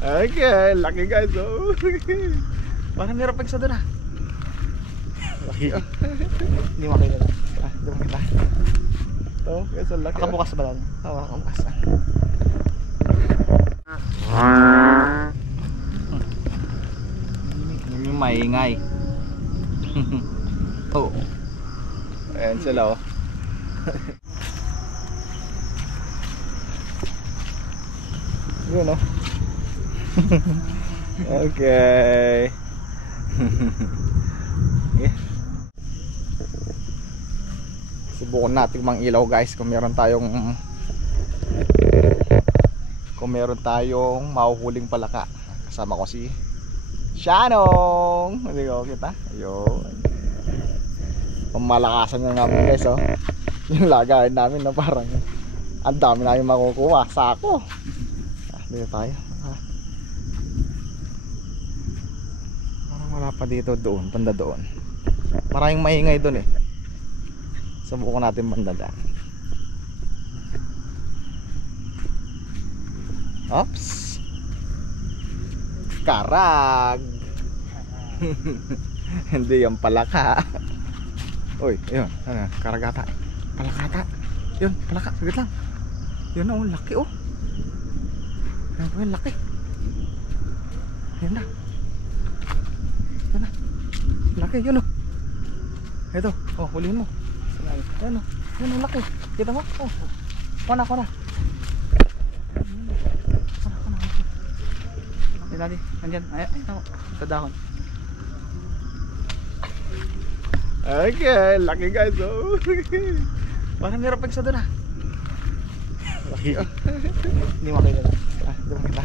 Okay, laki guys. Oh. Parang meron pa isa doon ah. Laki oh. Hindi makita na. Hindi makita. Ito, guys, ang laki. Nakabukas ba lang? Oo, nakabukas ah. Yung maingay. Oh. Ayan sila oh. Yun oh. Okay. Okay. Subukan natin mang ilaw guys kung meron tayong mahuhuling palaka. Kasama ko si Shanong. Hindi ko kita. Ayun. Pamalakasan na namin guys oh. Yung lagayan namin na parang ang dami namin makukuha. Sako. Dito tayo. Parang wala pa dito doon. Banda doon. Maraming maingay doon eh. Subukan natin banda dyan. Oops. Karag. Hindi yung palaka. Uy, yun. Ano, karagata. Palakata. Yun, palaka. Saglit lang. Yun na, oh, laki oh. Yan po yung laki. Yan na. Yan na. Laki, yun oh. Ito, oh, huliin mo. Yan oh. Yan ang laki. Kita mo? Oh. Kuna. Yan natin. Nandyan. Ay, tama. Sa dahon. Okay, laki guys oh. Parang meron pa isa doon ah. Laki oh. Hindi makita na. Hindi makita.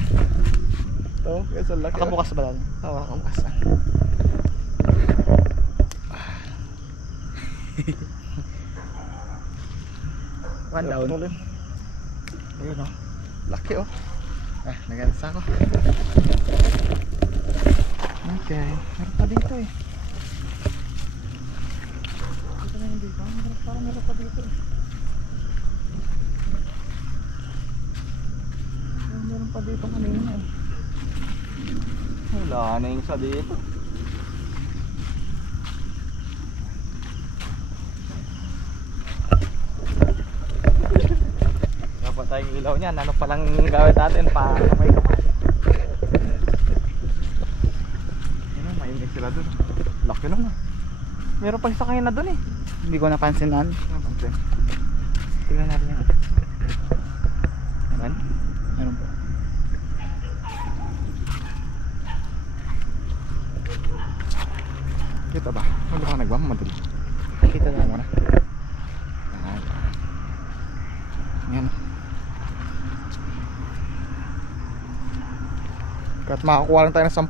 Ito, guys, ang laki. Nakabukas ba lang? Oo, nakabukas ah. One down. Ayun oh. Laki oh. Nag-alsa ako. Okay, meron pa dito eh. Dito na yung dito. Parang meron pa dito eh. Meron pa dito kanina eh. Wala na yung sa dito. Dapat tayong ilaw niyan. Ano palang gawin natin para may kapal. Ano, maingay sila dun. Laki naman. Meron pa isa kanina dun eh. Hindi ko napansinan. Okay. Tingnan natin yan. Ayan. Meron po. Kita ba? Ano ka nagmamadali? Kita lang Muna. Yan. Kahit makakuha lang tayo ng 10.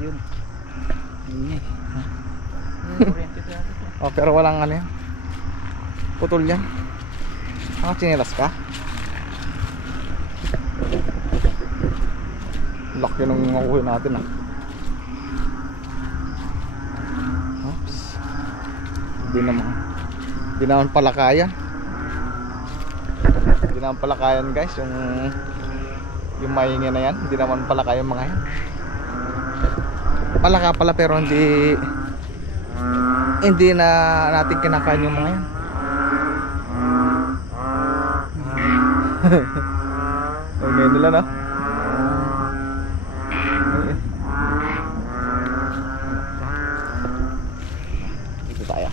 Yun. Ingay. Oh, pero walang ano yan. Putol yan. Chinelas ka? Laki nung makuha natin ah. Oops. Hindi naman palakayan. Hindi naman palakayan guys. Yung maingay na yan. Hindi naman palakayan mga yan. Palaka pala pero hindi na natin kinakain yung mga yan. Okay nila no. Dito tayo.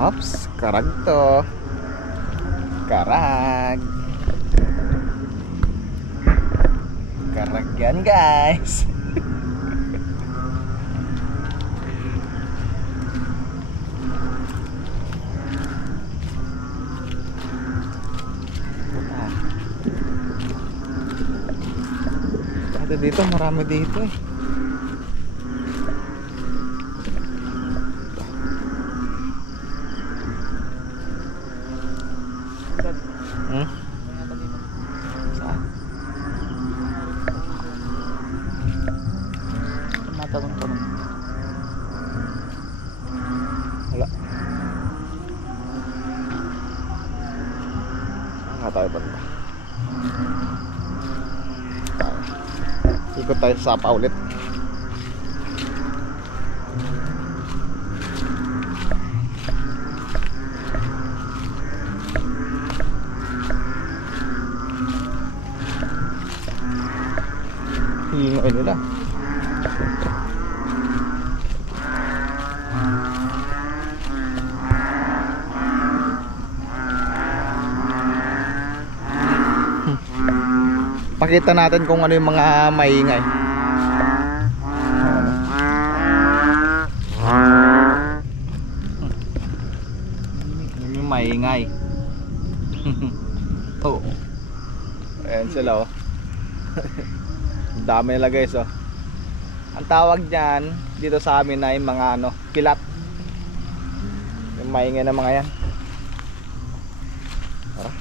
Ops, karag to. Karag. Karag yan guys. Dito marami dito eh. Saan tayo banda? Ikot tayo sa Sapa ulit. Hingay nila. Pakita natin kung ano yung mga maingay. Yung maingay. Oh. Ayan sila oh. Dami nila guys oh. Ang tawag dyan dito sa amin ay mga ano, kilat. Yung maingay na mga yan. Tara.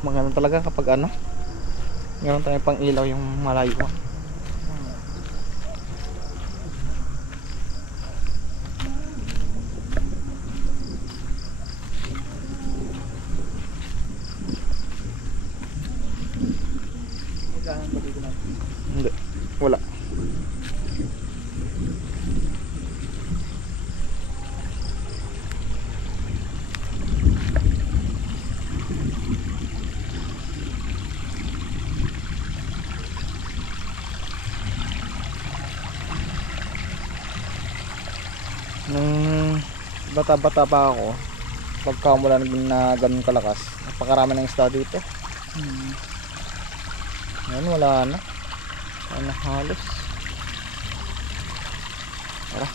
Maganda talaga kapag ano, meron tayong pang ilaw yung malayo. Hindi, wala. Nung bata-bata pa ako, pagka wala na ganun kalakas, napakarami ng isda dito. Ngayon wala na. Wala na halos. Tara.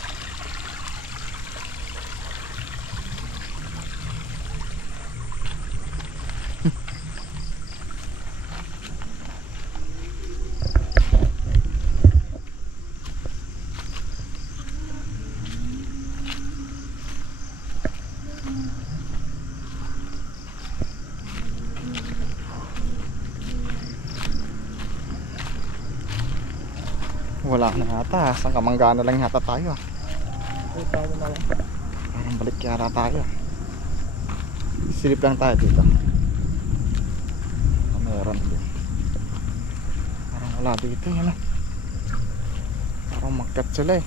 Wala na yata. Saan Kamanggaan na lang yata tayo. Parang balik yata tayo. Silip lang tayo dito. Meron din. Parang wala dito yun ah. Parang magkat sila eh.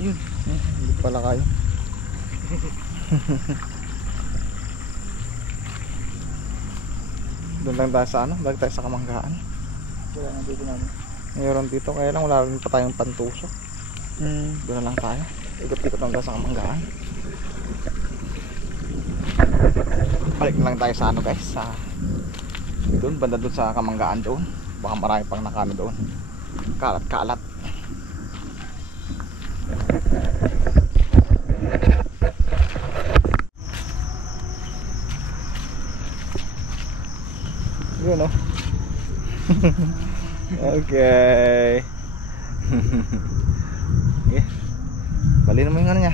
Yun. Hindi pala kayo. Doon lang tayo sa ano, balik tayo sa Kamanggaan. Wala na dito namin. Mayroon dito, kaya lang wala rin pa tayong pantusok. Doon na lang tayo. Ikot-ikot lang tayo sa Kamanggaan. Balik na lang tayo sa ano guys, sa doon, banda doon sa Kamanggaan doon. Baka marami pang nakano doon. Kalat-kalat. Yun o. Okay. Yeah. Balin mo yung ano niya.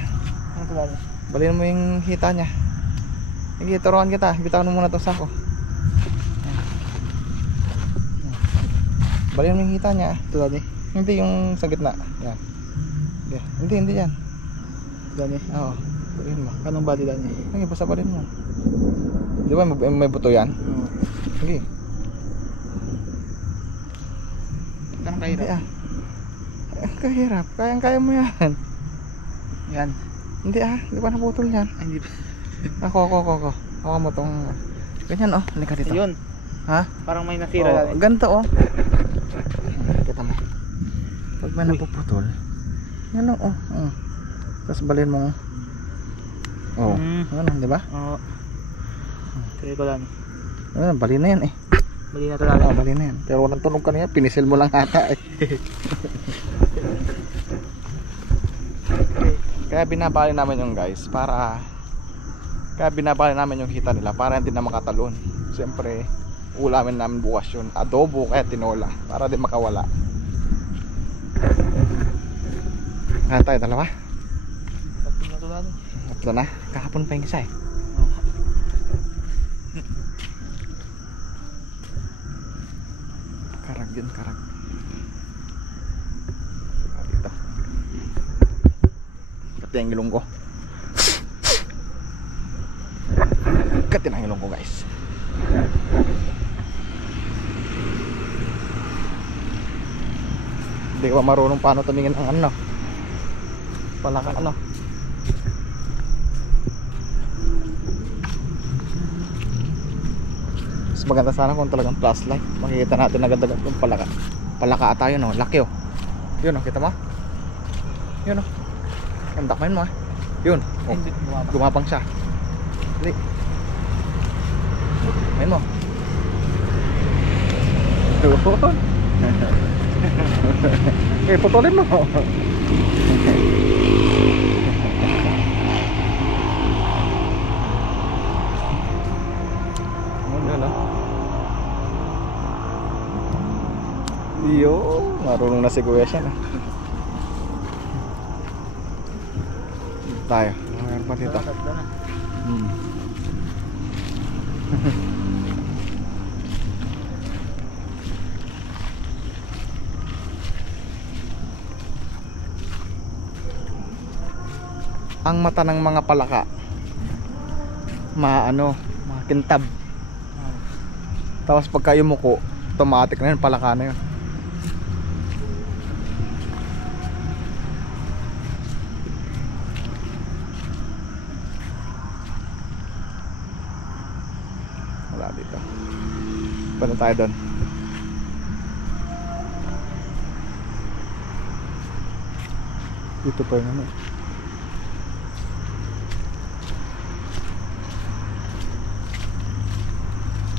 Ano to lalo? Balin mo yung hita niya. Sige, turuan kita. Bitawan mo muna itong sako. Balin mo yung hita niya. Ito lalo. Hindi yung sa gitna. Yan. Yeah. Hindi yan. Lalo. Oo. Balin mo. Anong body lalo? Sige, basta balin mo. Di ba may buto yan? Oo. Sige. Anong kahirap? Hindi ah. Kahirap. Kayang-kaya mo yan. Yan. Hindi ah. Di ba naputol yan? Ay, hindi pa. Ako. Ako mo tong ganyan oh. Halika dito. Ayun. Ha? Parang may nasira Oh, lalo. ganito oh. Kita mo. Pag may napuputol, yan oh. Tapos balin mo. Oh. Ano, di ba? Oo. Try ko lang. Ano, balin na yan eh. Mali na ito lalo. Balin na yan. Pero walang tunog kanina, pinisil mo lang ata eh. Kaya binabali namin yung guys para yung hita nila para hindi na makatalon. Siyempre ulamin namin bukas yun, adobo kaya tinola para di makawala. Kaya tayo dalawa. Tatlo na to natin. Tatlo na. Kahapon pa yung isa eh. Karag yun, karag. Dito. Pati ang ilong ko. Katin ang ilong ko guys. Hindi ko marunong paano tumingin ang ano. Palaka ano. Mas maganda sana kung talagang flashlight. Makikita natin agad-agad yung palaka. Palaka tayo no, laki oh. Yun oh, kita mo? Yun oh. Kandak mo ah. Yun. Oh, Hindi bumaba. gumapang siya. Dali. Ayun mo. Doon. Eh, putulin mo. Iyo, marunong na si Kuya siya na. Tayo, mayroon pa dito. Tatlo na. Ang mata ng mga palaka makintab. Tapos pagka yumuko, automatic na yun, palaka na yun. Wala dito. Punta tayo doon. Dito pa yung ano.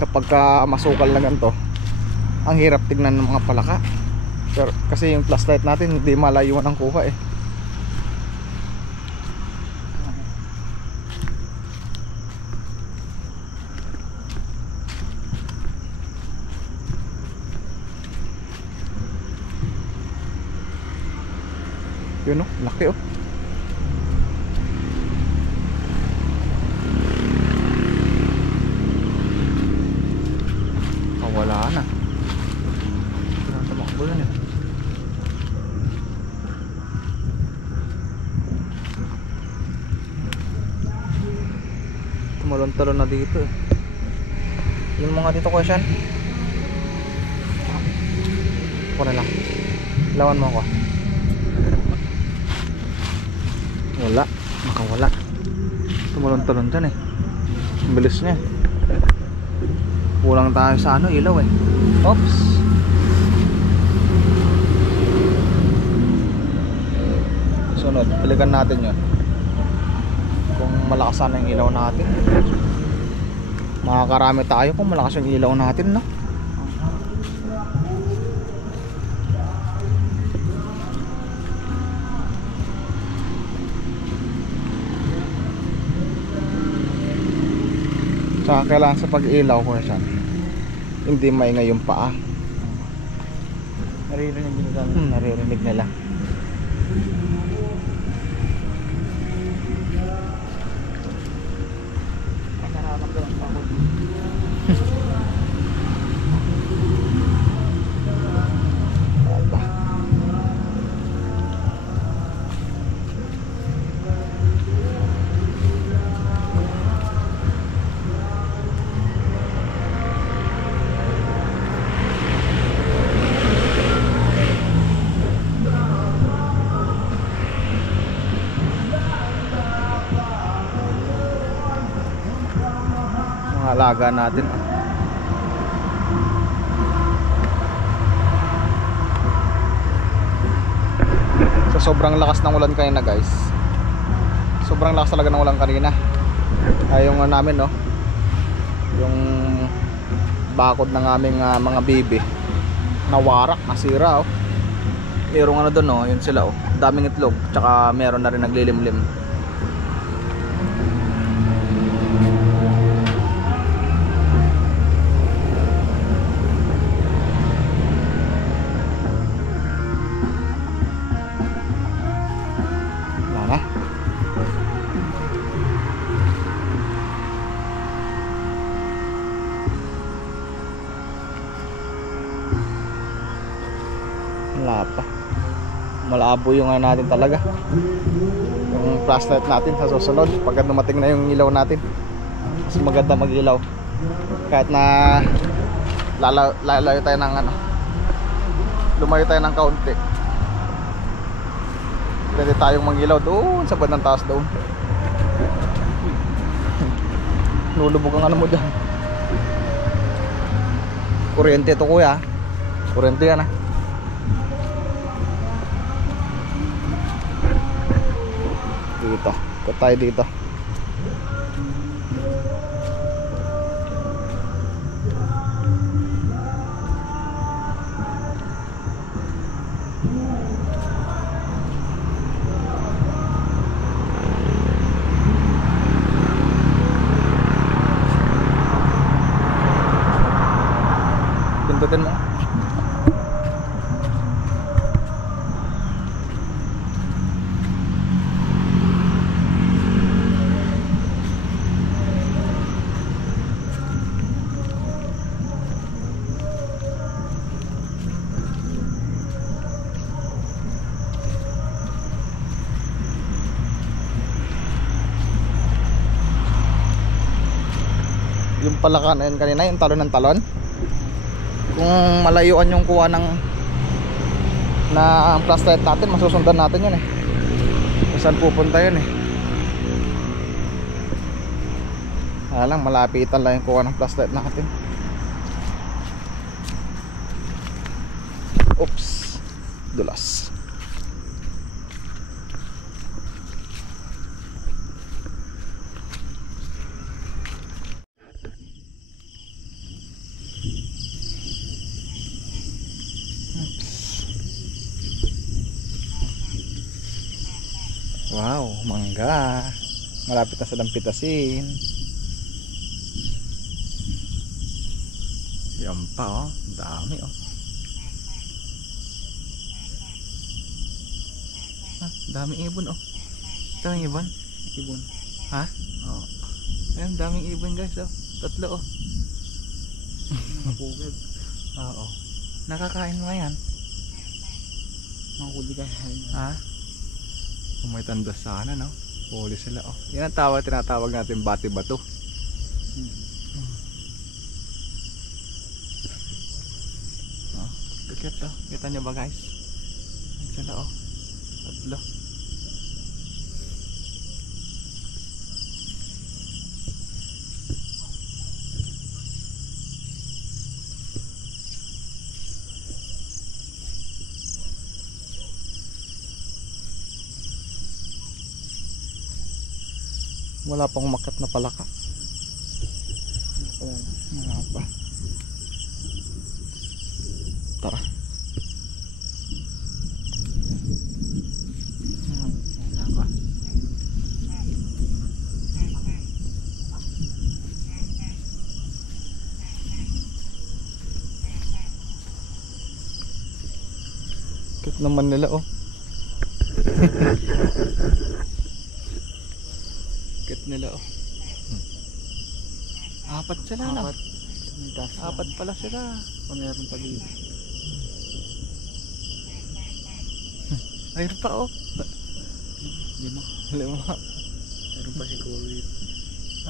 Kapag masukal na ganito, ang hirap tignan ng mga palaka. Pero kasi yung flashlight natin hindi malayuan ang kuha eh. Yun oh, laki oh. Wala na. Tumakbo yun eh. Tumalon-talon na dito eh. Yung mga dito question. Ako na lang. Lawan mo ako. Wala. Makawala. Tumalon-talon dyan eh. Ang bilis niya eh. Kulang tayo sa ano, ilaw eh. Oops. Sunod, balikan natin yun. Kung malakas sana yung ilaw natin. Makakarami tayo kung malakas yung ilaw natin, no? Saka kailangan sa pag-ilaw ko siya hindi maingay yung paa. Naririnig din nila. Naririnig nila. Ay, nararamdaman pa ako. Aba. Mga alaga natin. Sa sobrang lakas ng ulan kanina guys. Sobrang lakas talaga ng ulan kanina. Ay yung namin no. Yung bakod ng aming mga bibi nawarak, nasira oh. Merong ano doon oh, yun sila oh. Daming itlog, tsaka meron na rin naglilimlim. malabo yung ano natin talaga, yung flashlight natin sa susunod pagka dumating na yung ilaw natin. Mas maganda mag-ilaw kahit na lalayo tayo ng ano, lumayo tayo ng kaunti. Pwede tayong mag-ilaw doon sa bandang taas doon. Lulubog ang ano mo dyan. Kuryente to kuya. Kuryente yan Dito. Ikot tayo dito. Pindutin mo. Yung palaka na yun kanina, yung talon ng talon, kung malayuan yung kuha ng na ang flashlight natin, masusundan natin yun kung saan pupunta yun lang, malapitan lang yung kuha ng flashlight natin. Oops, dulas. Wow, mangga. Malapit na sa dampitasin. Yan pa dami daming ibon daming ibon. Ibon. Ha? Oo. Ayun, daming ibon guys tatlo Nakapugad. Oo. Nakakain mo yan. Makakuli ka. Ha? Kung may tandas sana huli sila Yan ang tinatawag natin bati-bato. Tikit kita nyo ba guys? Yan sila tatlo. Wala pang umakyat na palaka. Wala pa. Tara. Wala pa. Kit naman nila nila apat sila apat pala sila. Meron pa dito. Ayun pa Lima. Meron pa siguro dito.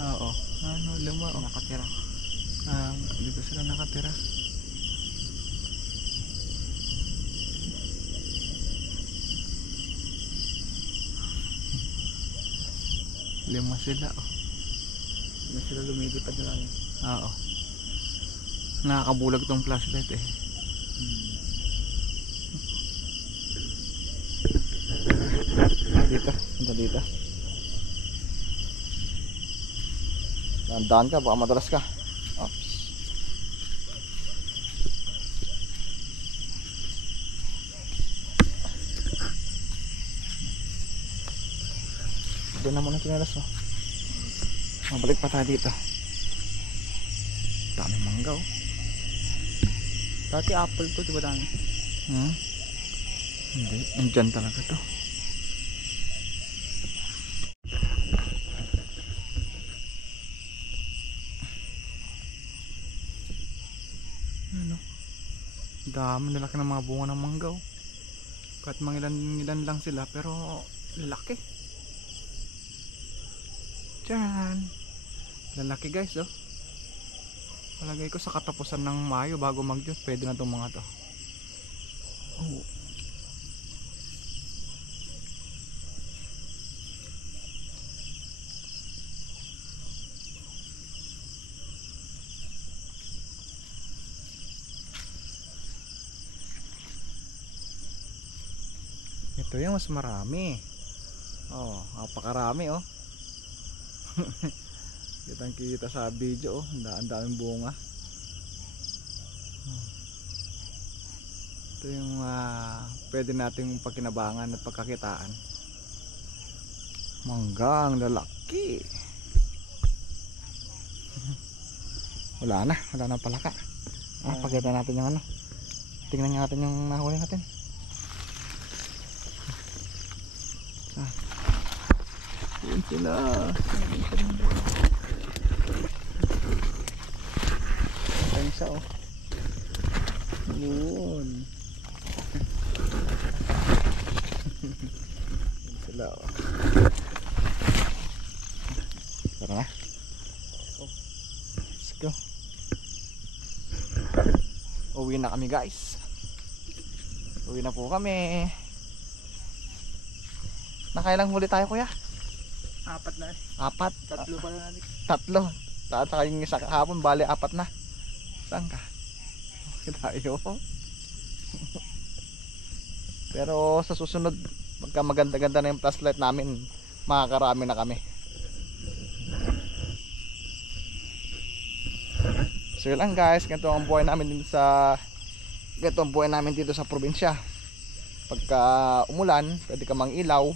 Oo. Lima Nakatira. Dito sila nakatira. Lima sila Hindi sila lumilipad na lang. Oo. Nakakabulag tong flashlight Dito. Dahan ka, baka madalas ka. Doon na muna kinalas Mabalik pa tayo dito. Dami mangga Dati apple to, diba dami? Hindi, andyan talaga to. Dami nalaki ng mga bunga ng mangga Kahit mangilan-ilan lang sila, pero lalaki. Diyan. Lalaki guys, oh. Palagay ko sa katapusan ng Mayo bago mag-June, pwede na itong mga to. Oh. Ito yung mas marami. Oh, napakarami oh. Kitang kita sa video oh, ang daming bunga. Ito yung pwede nating pagkinabangan at pagkakitaan. Manggang lalaki. Wala na palaka. Pakita natin yung ano. Tingnan natin yung nahuli natin. Yun sila. Ayan siya oh. Yun. Yun sila oh. Tara na. Let's go. Uwi na kami guys. Uwi na po kami. Nakailang huli tayo kuya? 4 na. 4? 3 pala natin. 3. Saka yung isa kahapon, bali 4 na. Saan ka? Okay tayo. Pero sa susunod, magka maganda-ganda na yung flashlight namin, makakarami na kami. So yun lang guys, ganito ang buhay namin dito sa probinsya. Pagka umulan, pwede ka mang-ilaw,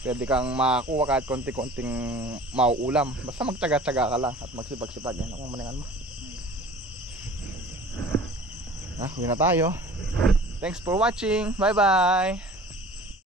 pwede kang makakuha kahit konti-konting mauulam. Basta magtyaga-tyaga ka lang at magsipag-sipag. Yan ang maningan mo. Uwi na tayo. Thanks for watching. Bye bye.